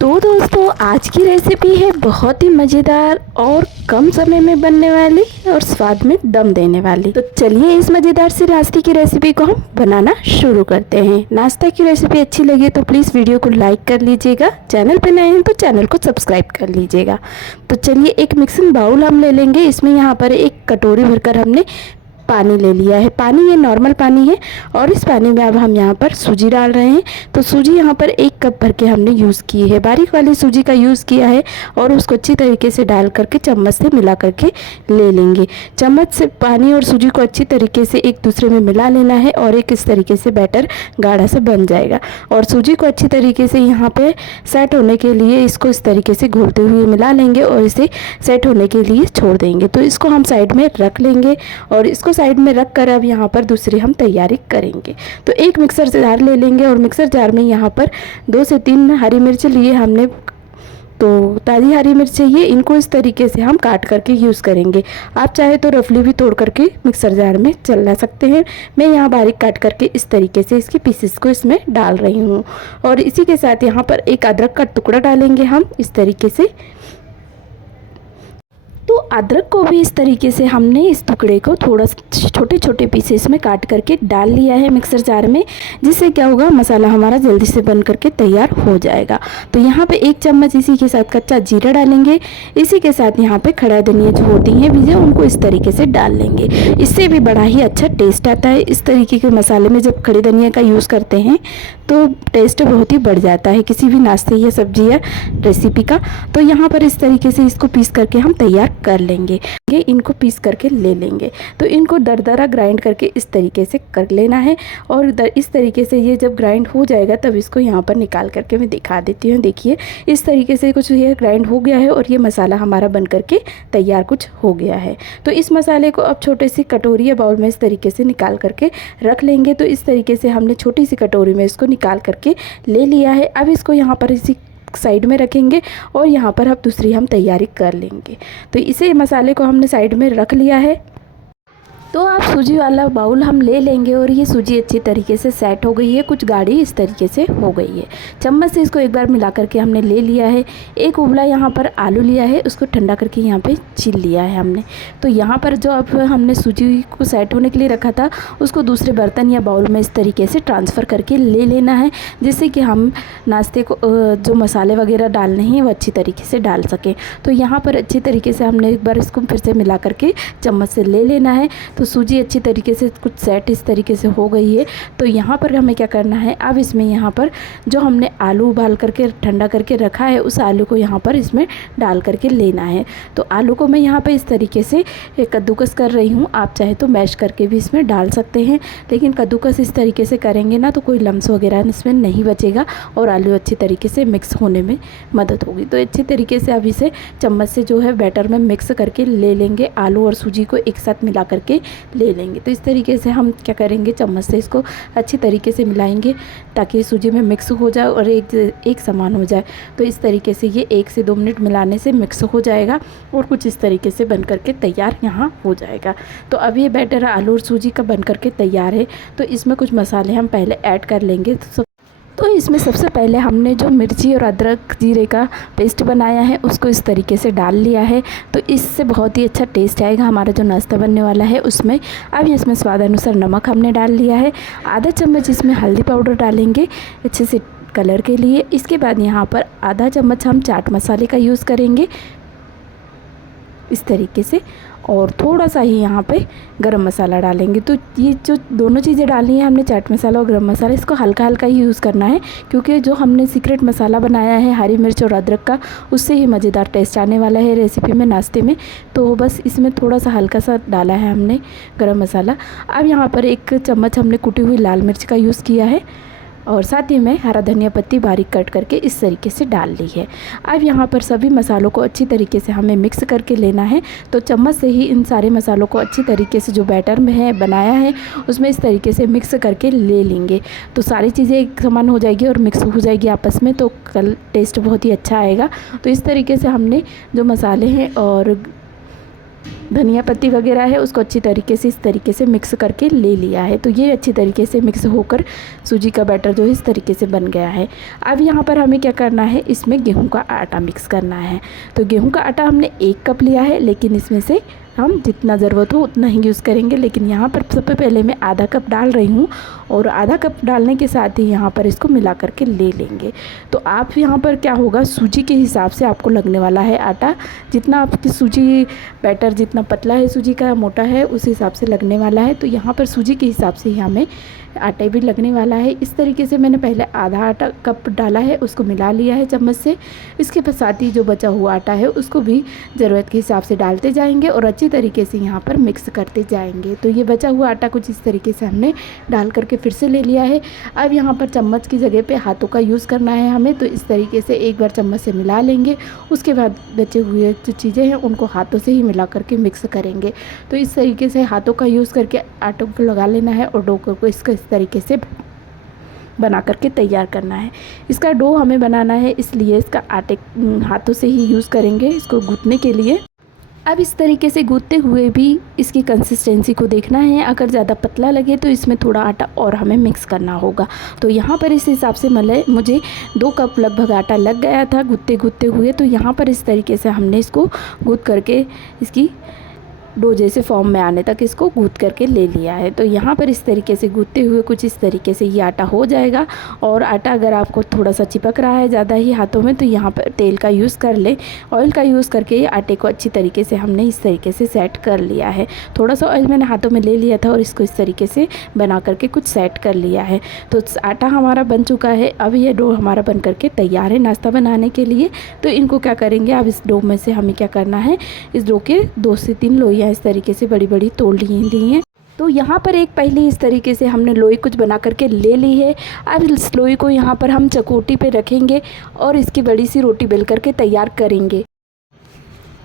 तो दोस्तों आज की रेसिपी है बहुत ही मज़ेदार और कम समय में बनने वाली और स्वाद में दम देने वाली। तो चलिए इस मज़ेदार सी नाश्ते की रेसिपी को हम बनाना शुरू करते हैं। नाश्ता की रेसिपी अच्छी लगे तो प्लीज़ वीडियो को लाइक कर लीजिएगा, चैनल पर नए हैं तो चैनल को सब्सक्राइब कर लीजिएगा। तो चलिए एक मिक्सिंग बाउल हम ले लेंगे। इसमें यहाँ पर एक कटोरी भरकर हमने पानी ले लिया है। पानी ये नॉर्मल पानी है और इस पानी में अब हम यहाँ पर सूजी डाल रहे हैं। तो सूजी यहाँ पर 1 कप भर के हमने यूज़ की है, बारीक वाली सूजी का यूज़ किया है और उसको अच्छी तरीके से डाल करके चम्मच से मिला करके ले लेंगे। चम्मच से पानी और सूजी को अच्छी तरीके से एक दूसरे में मिला लेना है और एक इस तरीके से बैटर गाढ़ा सा बन जाएगा। और सूजी को अच्छी तरीके से यहाँ पर सेट होने के लिए इसको इस तरीके से घोलते हुए मिला लेंगे और इसे सेट होने के लिए छोड़ देंगे। तो इसको हम साइड में रख लेंगे और इसको साइड में रख कर अब यहाँ पर दूसरी हम तैयारी करेंगे। तो एक मिक्सर जार ले लेंगे और मिक्सर जार में यहाँ पर 2 से 3 हरी मिर्च लिए हमने। तो ताज़ी हरी मिर्च चाहिए, इनको इस तरीके से हम काट करके यूज़ करेंगे। आप चाहे तो रफली भी तोड़ करके मिक्सर जार में चला सकते हैं। मैं यहाँ बारीक काट करके इस तरीके से इसकी पीसेस को इसमें डाल रही हूँ। और इसी के साथ यहाँ पर एक अदरक का टुकड़ा डालेंगे हम इस तरीके से। तो अदरक को भी इस तरीके से हमने इस टुकड़े को थोड़ा छोटे छोटे पीसेस में काट करके डाल लिया है मिक्सर जार में, जिससे क्या होगा मसाला हमारा जल्दी से बन करके तैयार हो जाएगा। तो यहाँ पे 1 चम्मच इसी के साथ कच्चा जीरा डालेंगे। इसी के साथ यहाँ पे खड़ा धनिया जो होती हैं भिजे उनको इस तरीके से डाल लेंगे। इससे भी बड़ा ही अच्छा टेस्ट आता है। इस तरीके के मसाले में जब खड़ी धनिया का यूज़ करते हैं तो टेस्ट बहुत ही बढ़ जाता है किसी भी नाश्ते या सब्जी या रेसिपी का। तो यहाँ पर इस तरीके से इसको पीस करके हम तैयार कर लेंगे। इनको पीस करके ले लेंगे। तो इनको दरदरा ग्राइंड करके इस तरीके से कर लेना है। और इस तरीके से ये जब ग्राइंड हो जाएगा तब इसको यहाँ पर निकाल करके मैं दिखा देती हूँ। देखिए इस तरीके से कुछ ये ग्राइंड हो गया है और ये मसाला हमारा बन करके तैयार कुछ हो गया है। तो इस मसाले को अब छोटे सी कटोरी या बाउल में इस तरीके से निकाल करके रख लेंगे। तो इस तरीके से हमने छोटी सी कटोरी में इसको निकाल करके ले लिया है। अब इसको यहाँ पर इसी साइड में रखेंगे और यहाँ पर अब दूसरी हम तैयारी कर लेंगे। तो इसे मसाले को हमने साइड में रख लिया है। तो आप सूजी वाला बाउल हम ले लेंगे और ये सूजी अच्छी तरीके से सेट हो गई है, कुछ गाढ़ी इस तरीके से हो गई है। चम्मच से इसको एक बार मिला करके हमने ले लिया है। एक उबला यहाँ पर आलू लिया है, उसको ठंडा करके यहाँ पे छील लिया है हमने। तो यहाँ पर जो अब हमने सूजी को सेट होने के लिए रखा था उसको दूसरे बर्तन या बाउल में इस तरीके से ट्रांसफ़र करके ले लेना है, जिससे कि हम नाश्ते को जो मसाले वगैरह डालने हैं वो अच्छी तरीके से डाल सकें। तो यहाँ पर अच्छी तरीके से हमने एक बार इसको फिर से मिला करके चम्मच से ले लेना है। तो सूजी अच्छी तरीके से कुछ सेट इस तरीके से हो गई है। तो यहाँ पर हमें क्या करना है, अब इसमें यहाँ पर जो हमने आलू उबाल करके ठंडा करके रखा है उस आलू को यहाँ पर इसमें डाल करके लेना है। तो आलू को मैं यहाँ पर इस तरीके से कद्दूकस कर रही हूँ। आप चाहे तो मैश करके भी इसमें डाल सकते हैं, लेकिन कद्दूकस इस तरीके से करेंगे ना तो कोई लम्स वगैरह इसमें नहीं बचेगा और आलू अच्छी तरीके से मिक्स होने में मदद होगी। तो अच्छी तरीके से अब इसे चम्मच से जो है बैटर में मिक्स करके ले लेंगे। आलू और सूजी को एक साथ मिला करके ले लेंगे। तो इस तरीके से हम क्या करेंगे, चम्मच से इसको अच्छी तरीके से मिलाएंगे ताकि सूजी में मिक्स हो जाए और एक समान हो जाए। तो इस तरीके से ये 1 से 2 मिनट मिलाने से मिक्स हो जाएगा और कुछ इस तरीके से बन करके तैयार यहाँ हो जाएगा। तो अब ये बैटर आलू और सूजी का बन करके तैयार है। तो इसमें कुछ मसाले हम पहले ऐड कर लेंगे। तो इसमें सबसे पहले हमने जो मिर्ची और अदरक जीरे का पेस्ट बनाया है उसको इस तरीके से डाल लिया है। तो इससे बहुत ही अच्छा टेस्ट आएगा हमारा जो नाश्ता बनने वाला है उसमें। अब इसमें स्वाद अनुसार नमक हमने डाल लिया है। आधा चम्मच इसमें हल्दी पाउडर डालेंगे अच्छे से कलर के लिए। इसके बाद यहाँ पर आधा चम्मच हम चाट मसाले का यूज़ करेंगे इस तरीके से, और थोड़ा सा ही यहाँ पे गरम मसाला डालेंगे। तो ये जो दोनों चीज़ें डाली हैं हमने, चाट मसाला और गरम मसाला, इसको हल्का हल्का ही यूज़ करना है क्योंकि जो हमने सीक्रेट मसाला बनाया है हरी मिर्च और अदरक का उससे ही मज़ेदार टेस्ट आने वाला है रेसिपी में, नाश्ते में। तो बस इसमें थोड़ा सा हल्का सा डाला है हमने गरम मसाला। अब यहाँ पर 1 चम्मच हमने कुटी हुई लाल मिर्च का यूज़ किया है और साथ ही में हरा धनिया पत्ती बारीक कट करके इस तरीके से डाल ली है। अब यहाँ पर सभी मसालों को अच्छी तरीके से हमें मिक्स करके लेना है। तो चम्मच से ही इन सारे मसालों को अच्छी तरीके से जो बैटर में है बनाया है उसमें इस तरीके से मिक्स करके ले लेंगे। तो सारी चीज़ें एक समान हो जाएगी और मिक्स हो जाएगी आपस में, तो कल टेस्ट बहुत ही अच्छा आएगा। तो इस तरीके से हमने जो मसाले हैं और धनिया पत्ती वगैरह है उसको अच्छी तरीके से इस तरीके से मिक्स करके ले लिया है। तो ये अच्छी तरीके से मिक्स होकर सूजी का बैटर जो है इस तरीके से बन गया है। अब यहाँ पर हमें क्या करना है, इसमें गेहूं का आटा मिक्स करना है। तो गेहूं का आटा हमने 1 कप लिया है, लेकिन इसमें से हम जितना ज़रूरत हो उतना ही यूज़ करेंगे। लेकिन यहाँ पर सबसे पहले मैं आधा कप डाल रही हूँ और आधा कप डालने के साथ ही यहाँ पर इसको मिला करके ले लेंगे। तो आप यहाँ पर क्या होगा, सूजी के हिसाब से आपको लगने वाला है आटा। जितना आपकी सूजी बैटर जितना पतला है सूजी का मोटा है उस हिसाब से लगने वाला है। तो यहाँ पर सूजी के हिसाब से ही हमें आटे भी लगने वाला है। इस तरीके से मैंने पहले आधा आटा कप डाला है, उसको मिला लिया है चम्मच से। इसके साथ ही जो बचा हुआ आटा है उसको भी ज़रूरत के हिसाब से डालते जाएंगे और अच्छी तरीके से यहाँ पर मिक्स करते जाएंगे। तो ये बचा हुआ आटा कुछ इस तरीके से हमने डाल करके फिर से ले लिया है। अब यहाँ पर चम्मच की जगह पे हाथों का यूज़ करना है हमें। तो इस तरीके से एक बार चम्मच से मिला लेंगे, उसके बाद बचे हुए जो चीज़ें हैं उनको हाथों से ही मिला करके मिक्स करेंगे। तो इस तरीके से हाथों का यूज़ करके आटों को लगा लेना है और डो को इसका इस तरीके से बना करके तैयार करना है। इसका डो हमें बनाना है, इसलिए इसका आटे हाथों से ही यूज़ करेंगे इसको गूँथने के लिए। अब इस तरीके से गूँथते हुए भी इसकी कंसिस्टेंसी को देखना है। अगर ज़्यादा पतला लगे तो इसमें थोड़ा आटा और हमें मिक्स करना होगा। तो यहाँ पर इस हिसाब से मुझे 2 कप लगभग आटा लग गया था गूँथते हुए। तो यहाँ पर इस तरीके से हमने इसको गूँथ करके इसकी डो जैसे फॉर्म में आने तक इसको गूँथ करके ले लिया है। तो यहाँ पर इस तरीके से गूँथते हुए कुछ इस तरीके से ये आटा हो जाएगा। और आटा अगर आपको थोड़ा सा चिपक रहा है ज़्यादा ही हाथों में तो यहाँ पर तेल का यूज़ कर ले। ऑयल का यूज़ करके ये आटे को अच्छी तरीके से हमने इस तरीके से सेट कर लिया है। थोड़ा सा ऑयल मैंने हाथों में ले लिया था और इसको इस तरीके से बना करके कुछ सेट कर लिया है। तो आटा हमारा बन चुका है। अब ये डो हमारा बन करके तैयार है नाश्ता बनाने के लिए। तो इनको क्या करेंगे, अब इस डो में से हमें क्या करना है, इस डो के 2 से 3 लोइयाँ इस तरीके से बड़ी बड़ी तोड़ ली हैं। तो यहाँ पर एक पहले इस तरीके से हमने लोई कुछ बना करके ले ली है। अब इस लोई को यहाँ पर हम चकोटी पे रखेंगे और इसकी बड़ी सी रोटी बेल करके तैयार करेंगे।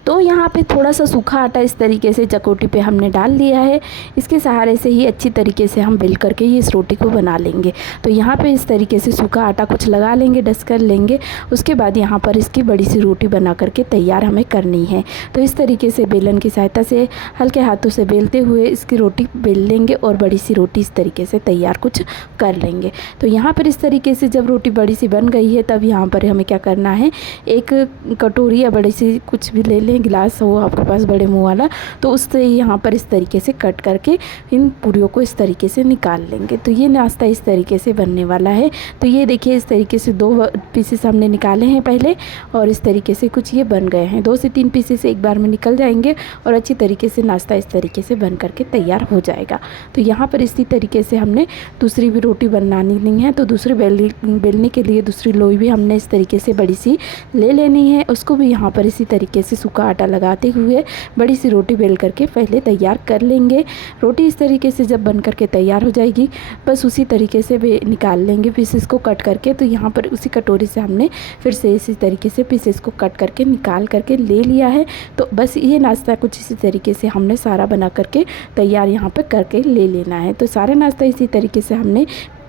तो यहाँ पे थोड़ा सा सूखा आटा इस तरीके से चकोटी पे हमने डाल लिया है। इसके सहारे से ही अच्छी तरीके से हम बेल करके ये इस रोटी को बना लेंगे। तो यहाँ पे इस तरीके से सूखा आटा कुछ लगा लेंगे, डस्ट कर लेंगे। उसके बाद यहाँ पर इसकी बड़ी सी रोटी बना करके तैयार हमें करनी है। तो इस तरीके से बेलन की सहायता से हल्के हाथों से बेलते हुए इसकी रोटी बेल लेंगे और बड़ी सी रोटी इस तरीके से तैयार कुछ कर लेंगे। तो यहाँ पर इस तरीके से जब रोटी बड़ी सी बन गई है तब यहाँ पर हमें क्या करना है, एक कटोरी या बड़ी सी कुछ भी ले लें, गिलास हो आपके पास बड़े मुंह वाला, तो उससे यहाँ पर इस तरीके से कट करके इन पूरियों को इस तरीके से निकाल लेंगे। तो ये नाश्ता इस तरीके से बनने वाला है। तो ये देखिए इस तरीके से 2 पीसेस हमने निकाले हैं पहले और इस तरीके से कुछ ये बन गए हैं। 2 से 3 पीसेस एक बार में निकल जाएंगे और अच्छी तरीके से नाश्ता इस तरीके से बन करके तैयार हो जाएगा। तो यहाँ पर इसी तरीके से हमने दूसरी भी रोटी बनानी नहीं है। तो दूसरी बेलने के लिए दूसरी लोई भी हमने इस तरीके से बड़ी सी ले लेनी है। उसको भी यहाँ पर इसी तरीके से सूखा आटा लगाते हुए बड़ी सी रोटी बेल करके पहले तैयार कर लेंगे। रोटी इस तरीके से जब बन करके तैयार हो जाएगी बस उसी तरीके से निकाल लेंगे पीसेस को कट करके। तो यहाँ पर उसी कटोरी से हमने फिर से इसी तरीके से पीसेस को कट करके निकाल करके ले लिया है। तो बस ये नाश्ता कुछ इसी तरीके से हमने सारा बना करके तैयार यहाँ पर करके ले लेना है। तो सारा नाश्ता इसी तरीके से हमने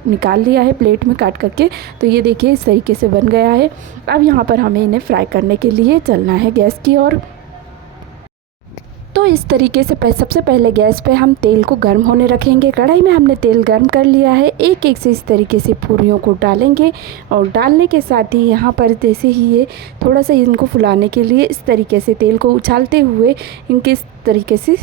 निकाल लिया है प्लेट में काट करके। तो ये देखिए इस तरीके से बन गया है। अब यहाँ पर हमें इन्हें फ्राई करने के लिए चलना है गैस की ओर। तो इस तरीके से सबसे पहले गैस पे हम तेल को गर्म होने रखेंगे। कढ़ाई में हमने तेल गर्म कर लिया है। एक एक से इस तरीके से पूरियों को डालेंगे और डालने के साथ ही यहाँ पर जैसे ही ये थोड़ा सा इनको फुलाने के लिए इस तरीके से तेल को उछालते हुए इनके इस तरीके से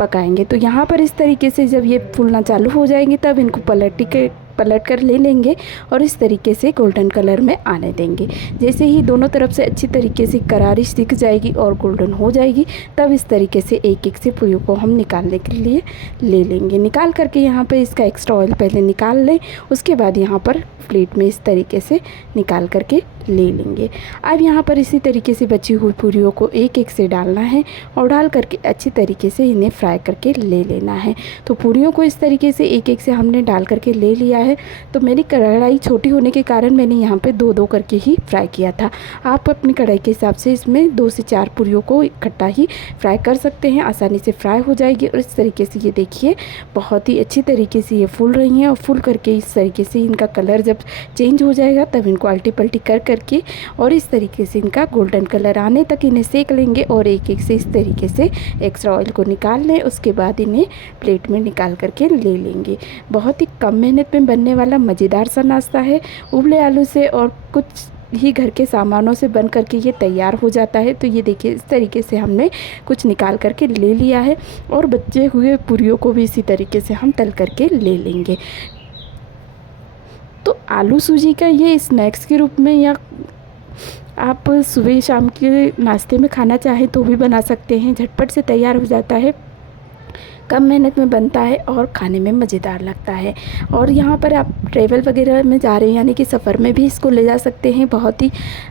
पकाएंगे। तो यहाँ पर इस तरीके से जब ये फूलना चालू हो जाएंगे तब इनको पलट कर ले लेंगे और इस तरीके से गोल्डन कलर में आने देंगे। जैसे ही दोनों तरफ से अच्छी तरीके से करारिश दिख जाएगी और गोल्डन हो जाएगी तब इस तरीके से एक एक से पूरियों को हम निकालने के लिए ले लेंगे। निकाल करके यहाँ पे इसका एक्स्ट्रा ऑयल पहले निकाल लें, उसके बाद यहाँ पर प्लेट में इस तरीके से निकाल करके ले लेंगे। अब यहाँ पर इसी तरीके से बची हुई पूरियों को एक एक से डालना है और डाल करके अच्छी तरीके से इन्हें फ्राई करके ले लेना है। तो पूरियों को इस तरीके से एक एक से हमने डाल करके ले लिया है। तो मेरी कढ़ाई छोटी होने के कारण मैंने यहाँ पे 2-2 करके ही फ्राई किया था। आप अपनी कढ़ाई के हिसाब से इसमें 2 से 4 पूरियों को इकट्ठा ही फ्राई कर सकते हैं, आसानी से फ्राई हो जाएगी। और इस तरीके से ये देखिए बहुत ही अच्छी तरीके से ये फूल रही हैं और फूल करके इस तरीके से इनका कलर जब चेंज हो जाएगा तब इनको अल्टी पल्टी कर करके और इस तरीके से इनका गोल्डन कलर आने तक इन्हें सेक लेंगे और एक एक से इस तरीके से एक्स्ट्रा ऑयल को निकाल लें। उसके बाद इन्हें प्लेट में निकाल करके ले लेंगे। बहुत ही कम मेहनत में बनने वाला मज़ेदार सा नाश्ता है। उबले आलू से और कुछ ही घर के सामानों से बन करके ये तैयार हो जाता है। तो ये देखिए इस तरीके से हमने कुछ निकाल करके ले लिया है और बचे हुए पूरियों को भी इसी तरीके से हम तल करके ले लेंगे। तो आलू सूजी का ये स्नैक्स के रूप में या आप सुबह शाम के नाश्ते में खाना चाहें तो भी बना सकते हैं। झटपट से तैयार हो जाता है, कम मेहनत में बनता है और खाने में मज़ेदार लगता है। और यहाँ पर आप ट्रैवल वगैरह में जा रहे हैं यानी कि सफ़र में भी इसको ले जा सकते हैं। बहुत ही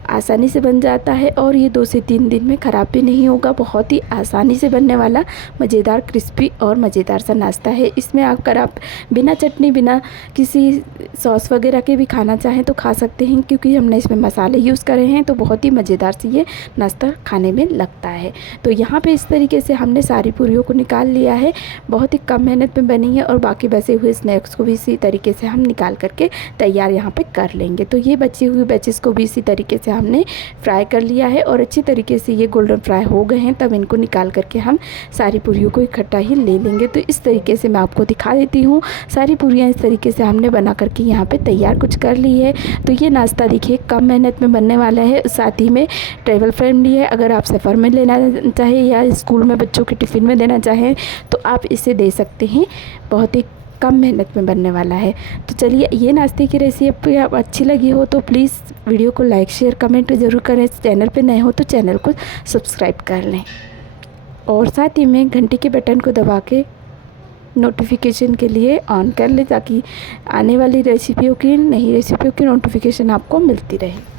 आसानी से बन जाता है और ये 2 से 3 दिन में ख़राब भी नहीं होगा। बहुत ही आसानी से बनने वाला मज़ेदार क्रिस्पी और मज़ेदार सा नाश्ता है। इसमें अगर आप बिना चटनी बिना किसी सॉस वगैरह के भी खाना चाहें तो खा सकते हैं, क्योंकि हमने इसमें मसाले यूज़ करे हैं तो बहुत ही मज़ेदार से ये नाश्ता खाने में लगता है। तो यहाँ पे इस तरीके से हमने सारी पूरियों को निकाल लिया है। बहुत ही कम मेहनत में बनी है और बाकी बचे हुए स्नैक्स को भी इसी तरीके से हम निकाल करके तैयार यहाँ पे कर लेंगे। तो ये बची हुई बैचेस को भी इसी तरीके से हमने फ्राई कर लिया है और अच्छी तरीके से ये गोल्डन फ्राई हो गए हैं। तब इनको निकाल करके हम सारी पूरियों को इकट्ठा ही ले लेंगे। तो इस तरीके से मैं आपको दिखा देती हूँ। सारी पूरियाँ इस तरीके से हमने बना करके यहाँ पे तैयार कुछ कर ली है। तो ये नाश्ता देखिए कम मेहनत में बनने वाला है, साथ ही में ट्रैवल फ्रेंडली है। अगर आप सफ़र में लेना चाहें या स्कूल में बच्चों के टिफ़िन में देना चाहें तो आप इसे दे सकते हैं। बहुत ही कम मेहनत में बनने वाला है। तो चलिए, ये नाश्ते की रेसिपी आप अच्छी लगी हो तो प्लीज़ वीडियो को लाइक शेयर कमेंट ज़रूर करें। चैनल पे नए हो तो चैनल को सब्सक्राइब कर लें और साथ ही में घंटी के बटन को दबा के नोटिफिकेशन के लिए ऑन कर लें, ताकि आने वाली रेसिपियों की नई रेसिपियों की नोटिफिकेशन आपको मिलती रहे।